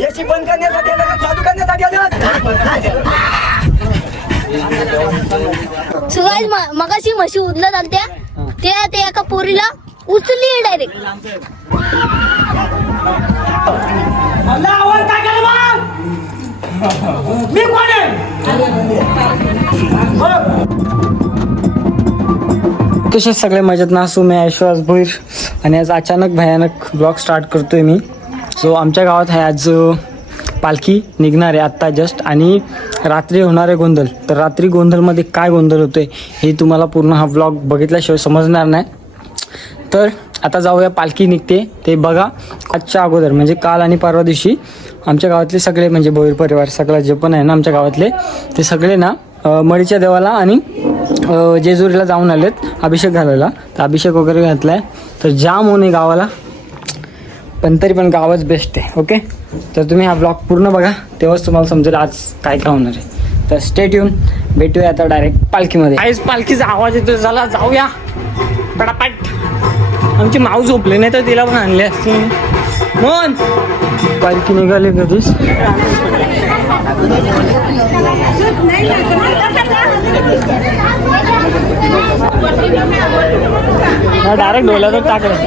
AC बंद करण्यासाठी चालू करण्यासाठी मगाशी म्हशी उदलत आलत्या ते ते एका पोरीला उचलली डायरेक्ट मी कोण आहे? तसेच सगळे मजेत ना? असू मी ऐश्वास भोईर आणि आज अचानक भयानक ब्लॉग स्टार्ट करतोय मी. सो आमच्या गावात आहे आज पालखी निघणार आहे आत्ता जस्ट आणि रात्री होणार आहे गोंधळ. तर रात्री गोंधळमध्ये काय गोंधळ होतोय हे तुम्हाला पूर्ण हा ब्लॉग बघितल्याशिवाय समजणार नाही. तर आता जाऊया पालखी निघते. ते बघा आजच्या अगोदर म्हणजे काल आणि परवा दिवशी आमच्या गावातले सगळे म्हणजे भोईर परिवार सगळं जे पण आहे ना आमच्या गावातले ते सगळे ना मडीच्या देवाला आणि जेजुरीला जाऊन आलेत अभिषेक घालायला तर अभिषेक वगैरे घातलाय. तर जाम होणे गावाला. पण तरी पण गावच बेस्ट आहे ओके तर तुम्ही हा ब्लॉग पूर्ण बघा. तेव्हाच तुम्हाला समजेल आज काय काय होणार आहे. तर स्टेट येऊन भेटूया आता डायरेक्ट पालखीमध्ये. आईच पालखीचा आवाज येतो झाला जाऊया. पटापट. आमची माऊ झोपली नाही तर तिला पण आणली असती मोहन पालखी निघाली कधीच. डायरेक्ट डोल्यातच टाकलं काय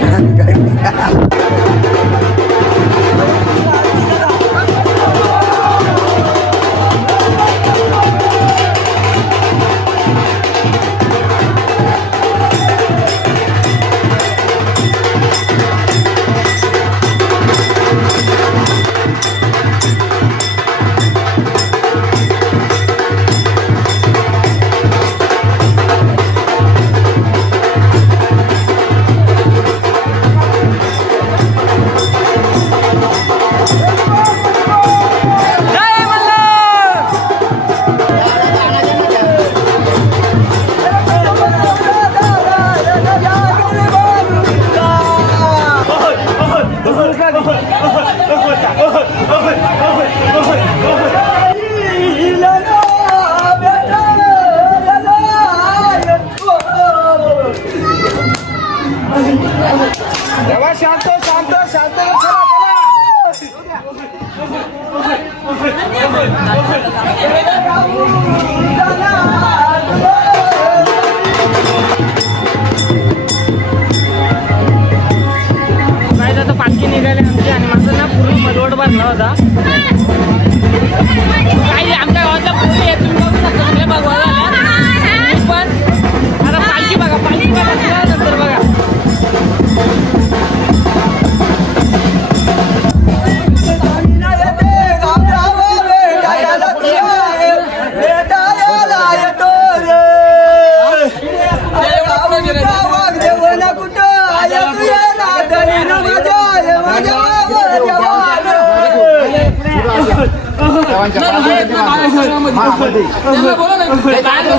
Thank you.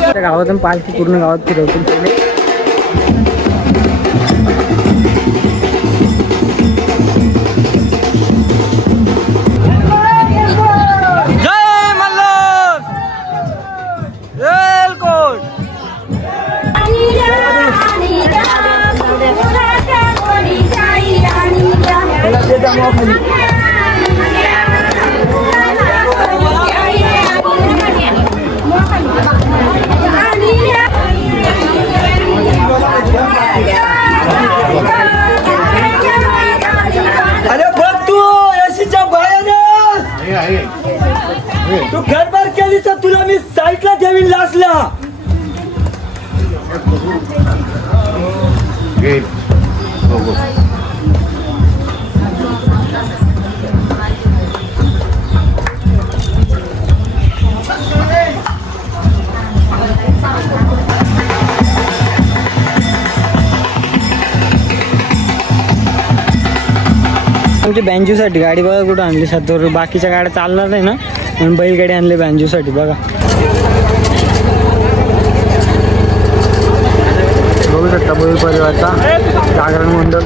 त्या गावातून पालखी पूर्ण गावात फिरवतील सगळे तू गडबड केली तर तुला मी साईडला ठेवीन लासला आमच्या बँजूसाठी गाडी बघा कुठं आणली. सत्तर बाकीच्या गाड्या चालणार नाही ना? म्हणून बैलगाडी आणली बँजूसाठी बघा. बघू शकता बैल परिवारचा. जागरण मंडळ.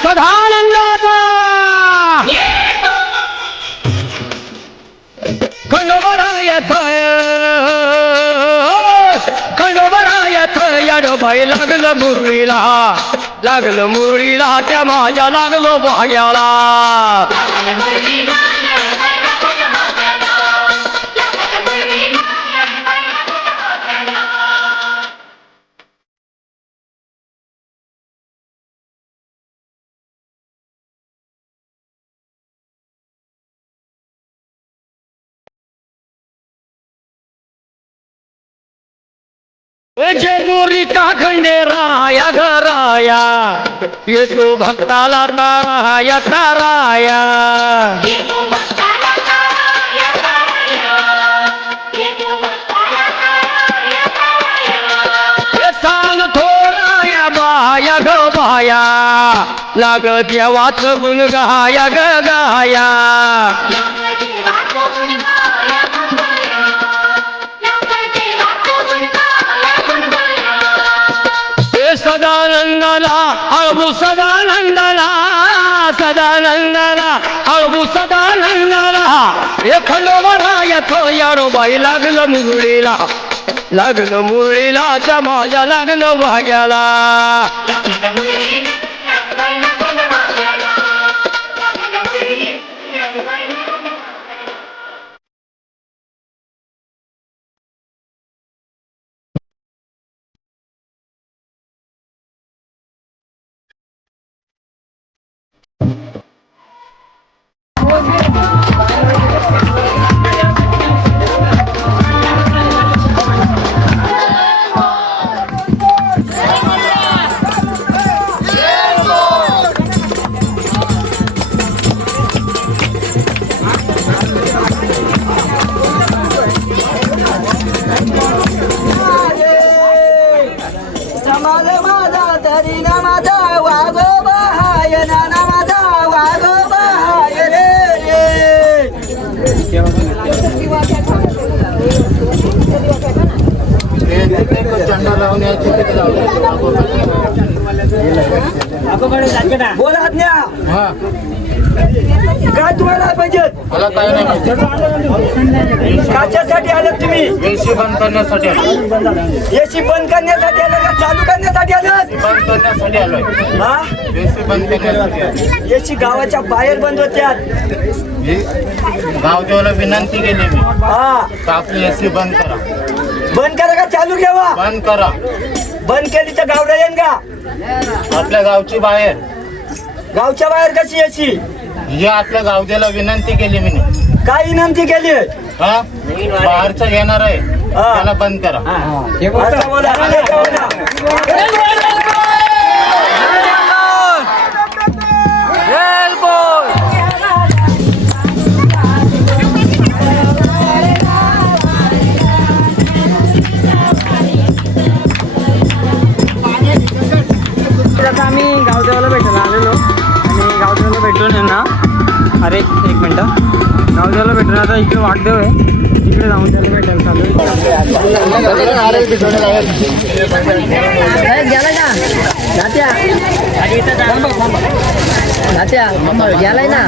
येळकोट येतोय लागलं मुरळीला. लागलं मुरळीला त्या माझ्या लागलो भाग्याला राया घराया येतो भक्ताला ताराया ताराया सांग थोराया बाया ग बाया. लाग देवाच गुण गाया ग गाया. सदानंदला अळबू सदानंदला सदानंदला अळबू सदानंदला हे खंडोबरा येतो यारो बाई लागलं मुरळीला लागलं मुरळीला माझ्या लागलं भाग्याला काय तुम्हाला पाहिजे? मला काय नाही काच्यासाठी आलात तुम्ही? एसी बंद करण्यासाठी एसी बंद करण्यासाठी आलं का? चालू करण्यासाठी आलं बंद करण्यासाठी आलोय हा? एसी बंद करण्यासाठी. एसी गावाच्या बाहेर बंद होत्या. गावदेवाला विनंती केली मी. हा. आपली एसी बंद करा? बंद करा का? चालू ठेवा. बंद करा. बंद केली तर गावडा येईन का? आपल्या गावची बाहेर. गावच्या बाहेर कशी एसी ही आपल्या गावदेवाला विनंती केली मी. काय विनंती केली? हा? बाहेरचं येणार आहे. त्याला बंद करा. असं बोला. जाऊ द्यायला भेटणार. आता इकडे वाटदेव आहे. तिकडे जाऊन द्यायला भेटायला चालू गेलाय ना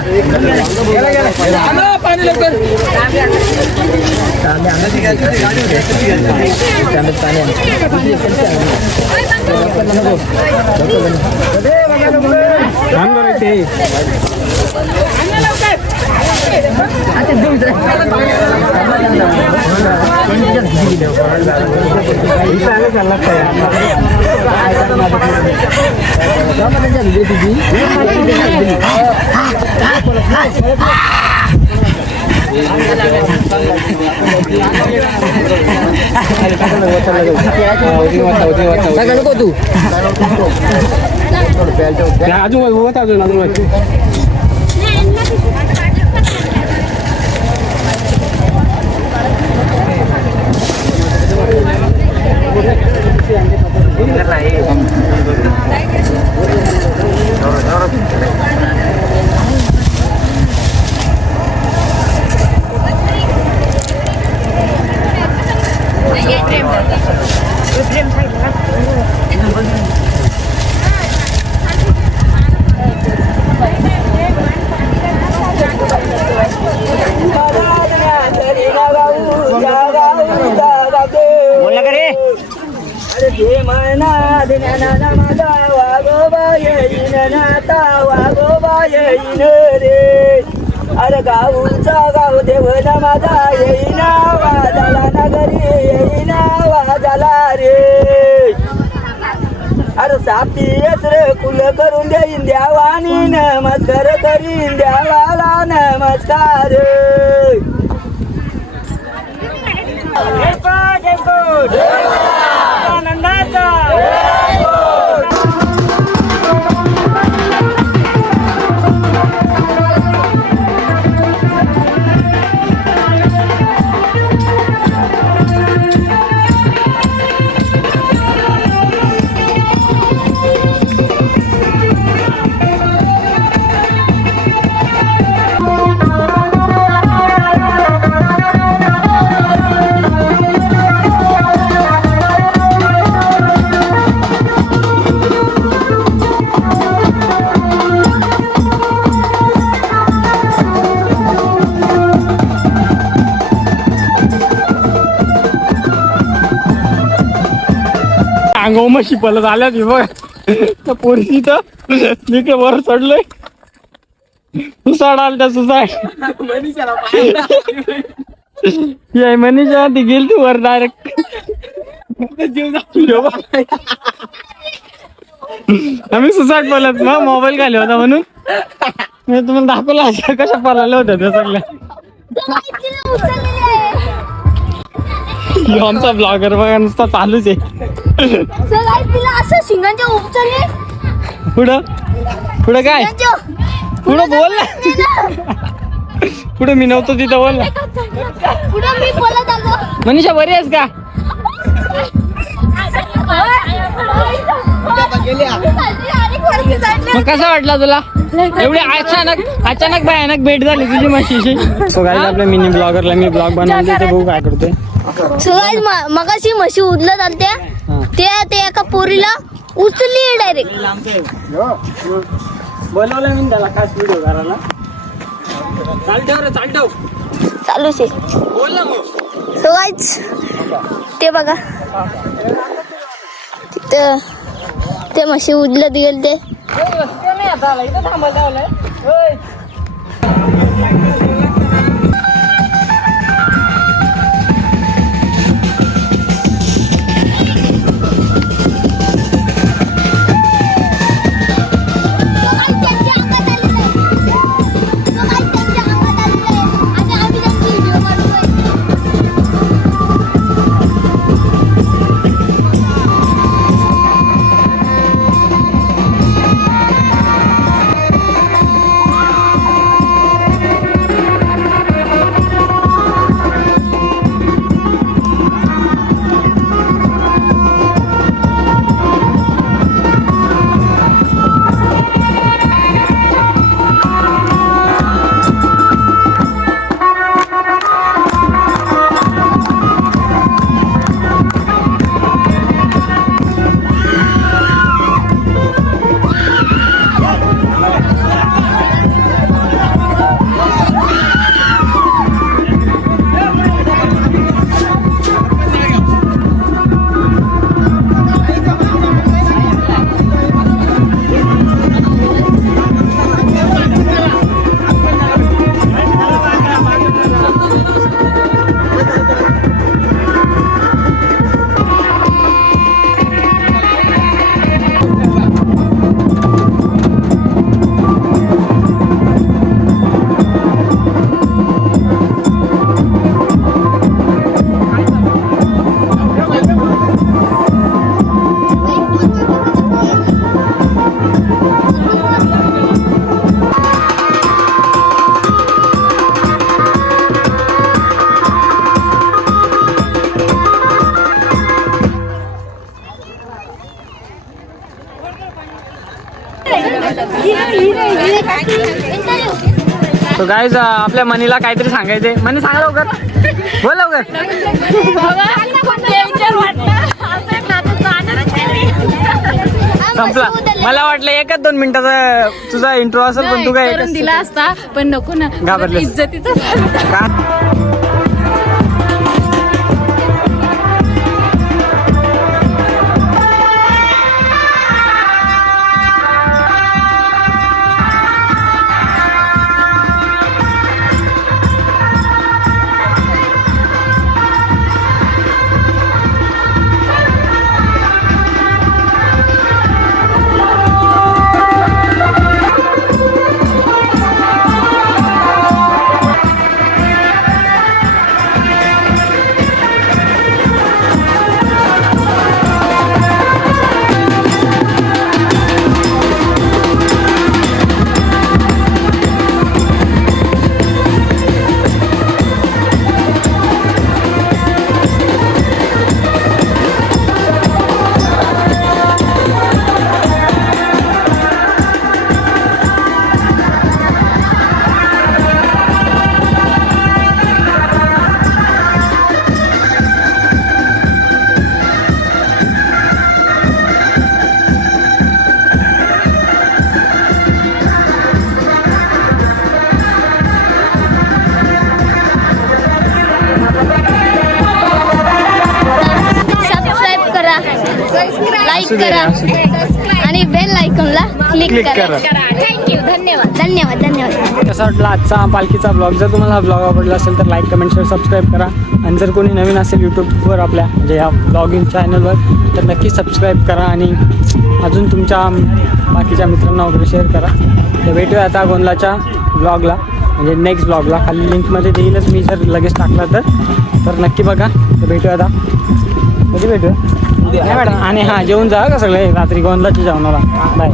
Jangan lupa tuh. Jangan lupa tuh. Jangan lupa tuh. cái này rồi đó đó Hãy subscribe cho kênh Ghiền Mì Gõ Để không bỏ lỡ những video hấp dẫn देईन द्यावानी नमस्कार करीन द्यावाला नमस्कार. अंगावर मशी पलत आल्या ती बघ. पोरशी तर. मी ते वर चढलोय? सुसाड आल त्या सुसाड याय मनीषा ती गेल तू वर डायरेक्ट आम्ही सुसाट पलत ना मोबाईल खाली होता म्हणून. मी तुम्हाला दाखवला अशा कशा पळाल्या होत्या त्या सगळ्या. आमचा ब्लॉगर बघा नुसता चालूच आहे. तिला असं शिंगांच्या उपचारले पुढं? पुढं काय? पुढं बोल ना. पुढं मी नव्हतो तिथं बोल ना. पुढं मी बोलत आलो. मनीषा बरी आहेस का? मग कसा वाटला तुला? एवढी अचानक अचानक भयानक भेट झाली तुझी म्हशीशी सो गाईज आपल्या मिनी ब्लॉगरला मी ब्लॉग बनवले ते बघू काय guys, म- मगाशी म्हशी उडलत आलत्या त्या ते एका पोरीला उचलली डायरेक्ट बोलवलं मी त्याला खास व्हिडिओ करायला. चाल ठेव रे चाल ठेव. चालूच आहे बोल ना मग. सो गाईज ते बघा. तिथं ते म्हशी उडलत गेल ते तो गाईज आपल्या मनीला काहीतरी सांगायचंय. मनी सांग लवकर. बोल लवकर. संपला. मला वाटलं एकच दोन मिनिटाचा तुझा इंट्रो असेल पण तू काय दिला असता पण नको ना. घाबरलीस. इज्जतीचा असू दे असू. आणि बेल आयकॉनला क्लिक करा. करा. थँक्यू धन्यवाद. धन्यवाद धन्यवाद. कसा वाटला आजचा पालखीचा ब्लॉग जर तुम्हाला हा ब्लॉग आवडला असेल तर लाईक कमेंट शेअर सबस्क्राईब करा. आणि जर कोणी नवीन असेल यूट्यूबवर आपल्या म्हणजे या ब्लॉगिंग चॅनलवर तर नक्की सबस्क्राईब करा आणि अजून तुमच्या बाकीच्या मित्रांना वगैरे शेअर करा. तर भेटूया आता गोंदलाच्या ब्लॉगला म्हणजे नेक्स्ट ब्लॉगला खाली लिंकमध्ये देईलच मी जर लगेच टाकला तर. तर नक्की बघा. तर भेटूया आता. कधी भेटू? मॅडम आणि हां जेवून जा का सगळे? रात्री गोंदलाच्या जेवणाला. बाय.